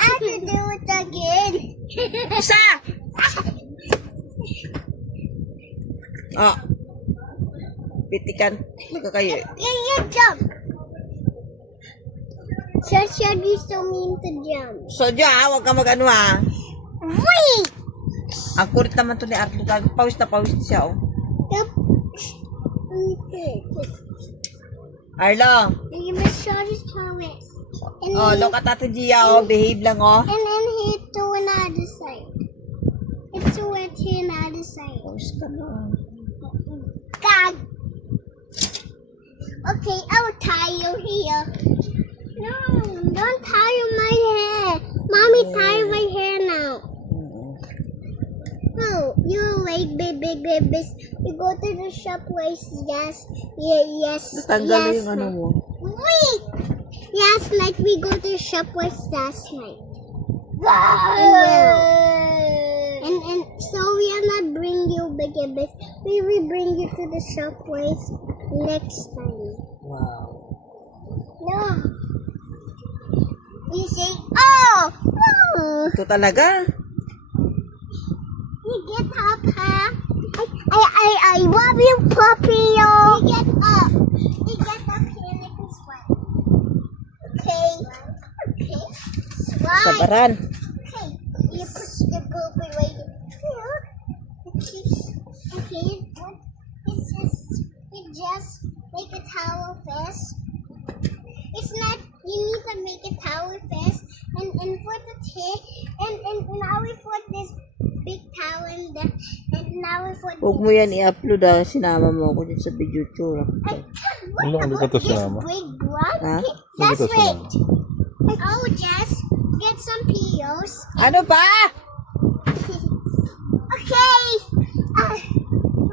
I have to do it again. Isa! Oh. Pitikan. Ika kayo. You jump. Shasha, you so mean to jump. So, diyan, huwag ka mag-ano ha. Wait! Ang kulit naman to ni Arlo. Pawis na pawis siya, oh. Arlo. You must show his promise. And Oh, look at Ate Gia, oh. Behave lang, oh. And then hit to another side. It's to wet to another side. Pawis ka na. God. Okay, I will tie your hair. No, don't tie my hair. Mommy, tie my hair now. No, you like big babies. You go to the shop place. Yes, yes. Natanggal Yes, yung ano mo. wait. Last night we go to the shop place last night. And so we are not bring you big babies. We will bring you to the shop place next time. Wow. No. You say, oh! Ito talaga. You get up, huh? I love you, puppy. You get up. You get up here like this one. Okay. Okay. Slide. Sabaran. Okay. You push the puppy right here. Okay. Okay. It's just, you just make a towel first. It's not, you need to make a towel first and put it here and now we put this big towel in there and now we put Huwag mo yan i-upload ah. Sinama mo ako dyan sa video tsura. what Hindi about ko to this sinama. big one? Ha? That's Hindi ko to right. Oh, just get some pillows. Ano ba? Okay.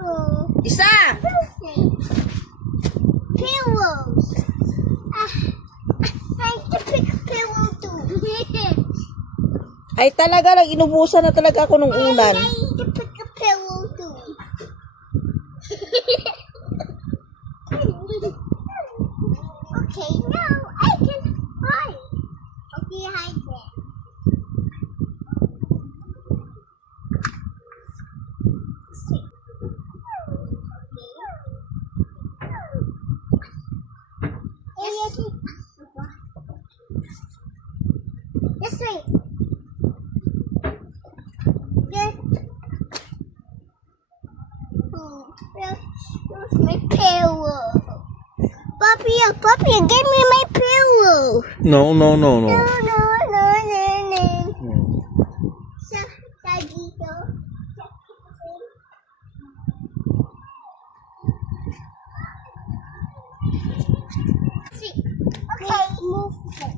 Oh. Isa! Okay. Pillows. I have to pick a pillow too. Ay talaga lang, inubusan na talaga ako nung ulan. I need to pick a pillow too. Okay, now I can hide. Okay, hide there. This way. Good. Oh, where's my pillow? Puppy, give me my pillow. No. No, no, no. Sa dito. See. Okay, move this.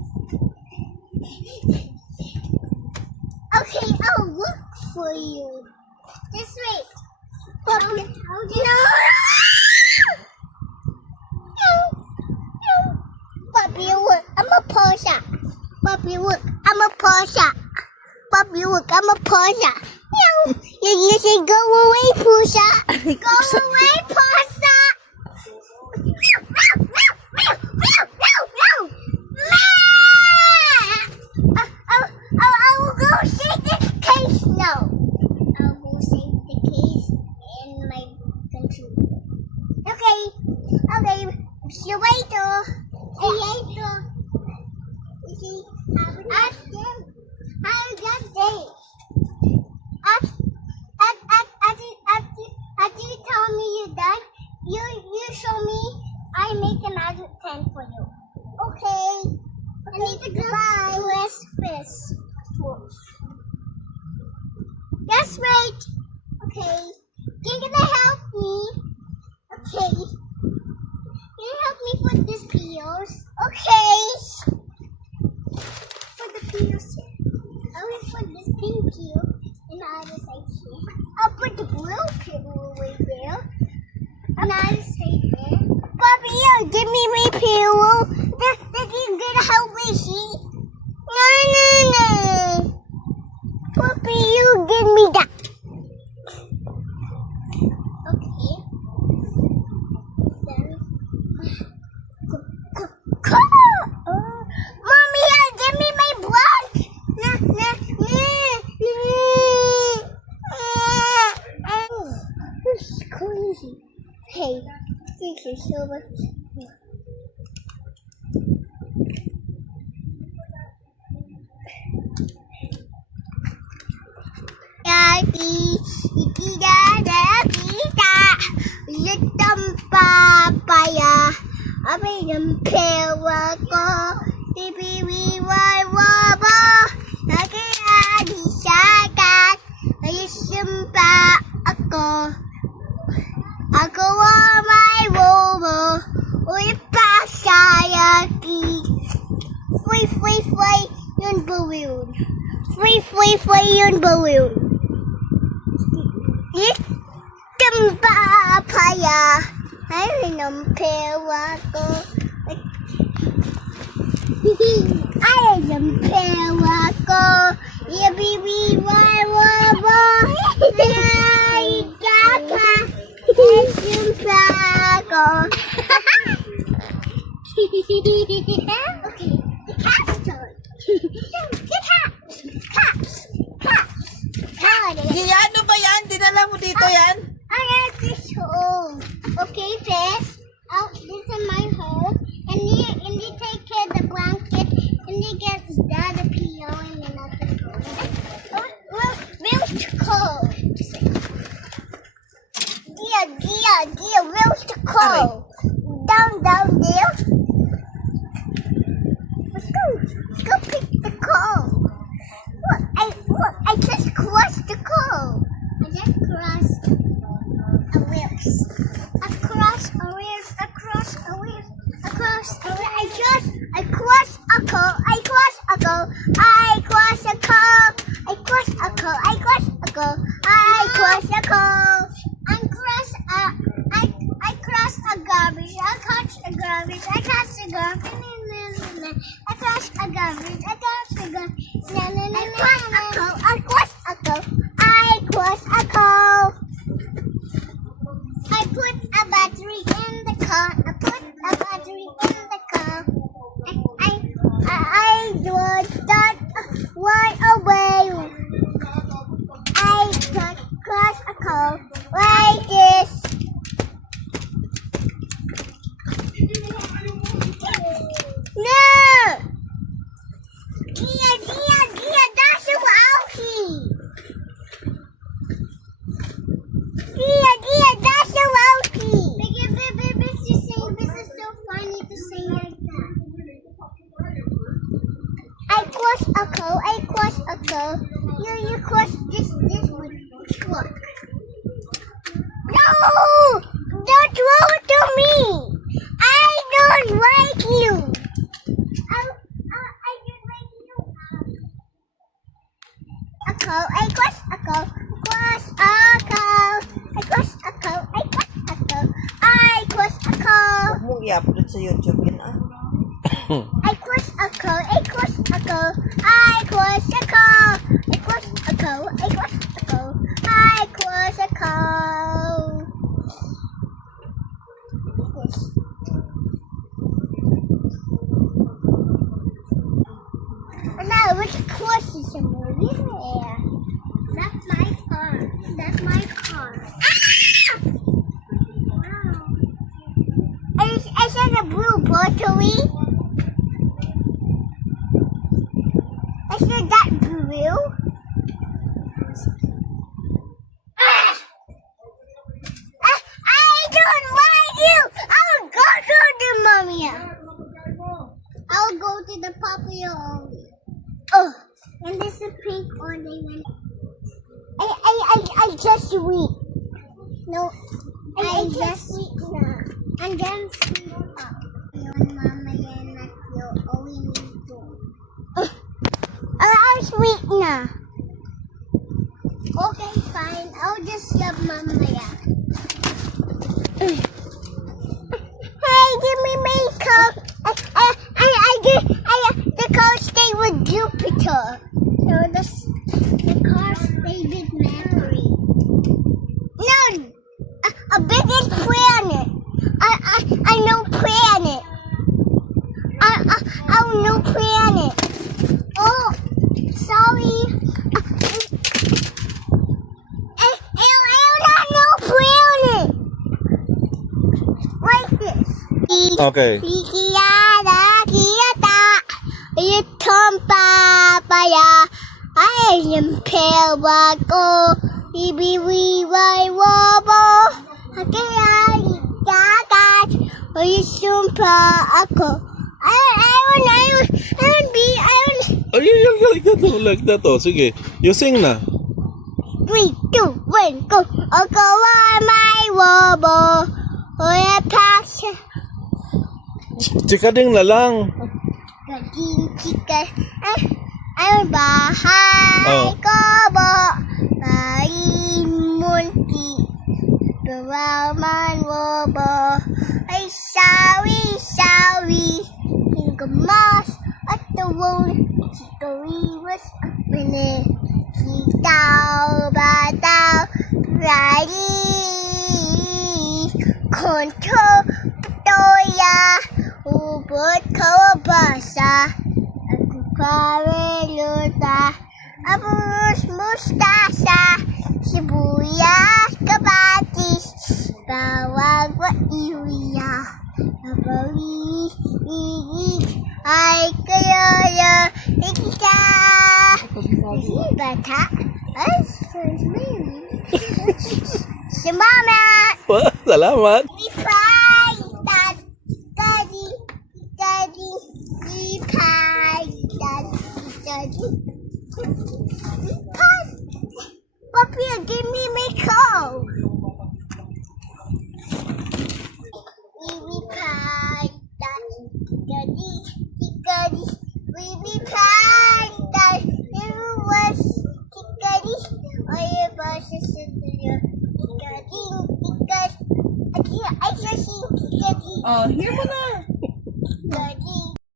Okay, I'll look for you. Just wait. Puppy, no! Puppy, look, I'm a Porsche. Puppy, look, I'm a Porsche. Puppy, look, I'm a Porsche. You say, go away, Porsche. Go away, Porsche. I will go save the case now. I will save the case in my country. Okay. See you later. You see, have a nice day. After you tell me you're done, you show me. I make another tent for you. Okay. I need to go less fish. Just wait. Okay. Can you help me? Okay. Can you help me put these pillows? Okay. Put the pillows here. I will put this pink pillow in the other side here. I'll put the blue pillow over there. Another side there. Bobby, give me my pillow. That you gonna help me see? No. Bobby, you give me that. kita. Litong papaya. Abay ng pewa ko. Ibiwiwawa. Nakaya di sakat. Ayusimpa ako. Ako may wobo. Uy, pasayaki. Fly, yun balloon. Fly, yun balloon. Itong papaya. Ay, ng pewa ko. Ay, ng pewa ko. Ibiwiwawa. Ay, kaka. Ayusimpa ako. Okay. Gia, ano ba yan? Dinala mo dito yan? I have this home. Okay, Fish. Oh, this is my home. And you take care of the blanket. And you get the PO and then I'll just go. Well, where's the coal? Dear, where's the coal? Down there. Let's go pick the coal. I just crushed the coal. I just crushed a wheels. I crushed a wheels. I crushed a wheels. I crushed a wheels. I crushed a coal. I crushed a coal. I crushed a coal. I crushed a coal. I crushed a coal. I crushed a coal. I crushed a garbage. I crushed a garbage. I crushed a garbage. I crushed a garbage. I crushed a garbage. I crushed a coal. I crushed a coal. I put a battery in the car. I put a battery in the car. I was that right away. I crushed a coal like this. No! Gia, that's so ouchy. Gia, that's so ouchy. This is so funny to say like that. I crushed a coal. You crushed this with truck. No! Don't throw it to me! I don't like you! I don't like you. A coal. I crushed a coal. I crushed a coal. I crushed a coal. Huwag mong i-upload sa YouTube yun, ah. I crushed a coal. I crushed a coal. I crushed a coal. I crushed a coal. I crushed a coal. I crushed a coal. Now, which course is the movie there? That's my car. That's my car. Ah! Wow. I said a blue battery. I said that blue. Ah! I don't like you. I'll go to the mommy. I'll go to the Papillon. Oh, and this is pink ornament. I just sweet. No, I just sweet na. And then sweet up. Yung mama yan at yung owing nito. I'm sweet na. Okay, fine. I'll just love mama yan. Hey, give me makeup. The car stay with Jupiter. So the car stay with Mercury. No, a biggest planet. I know planet. I know planet. Oh, sorry. I don't know planet. Like this. Okay. Itong papaya ay yung pewa ko. Ibiwiway wobo. Kaya ikakat. O yusumpa ako. Ayun. Ay, like that, oh. Sige, you sing na. 3, 2, 1, go. Ako ay may wobo. Oya pasya. Chikading na lang. Gading chika. Ayun bahay Oh. kobo. Kain munti. Kawaman wobo. Ay sawi. Hinggamas at tawon. Sikariwas at mene. Sitaw bataw. Rari. Konto patoya. Ubot kawabasa. Ako kareluta. Abus mustasa. Sibuyas kabatis. Bawag wa iwiya. Nabawi ay kaya ikita. Bata. Ay, si mama. Wah, salamat. We pie, daddy. We pie, daddy. We pie. Papi, give me my coat. We pie, daddy. We pie, daddy. It was daddy. I was just daddy. I just see daddy. Oh, here mo na. Daddy.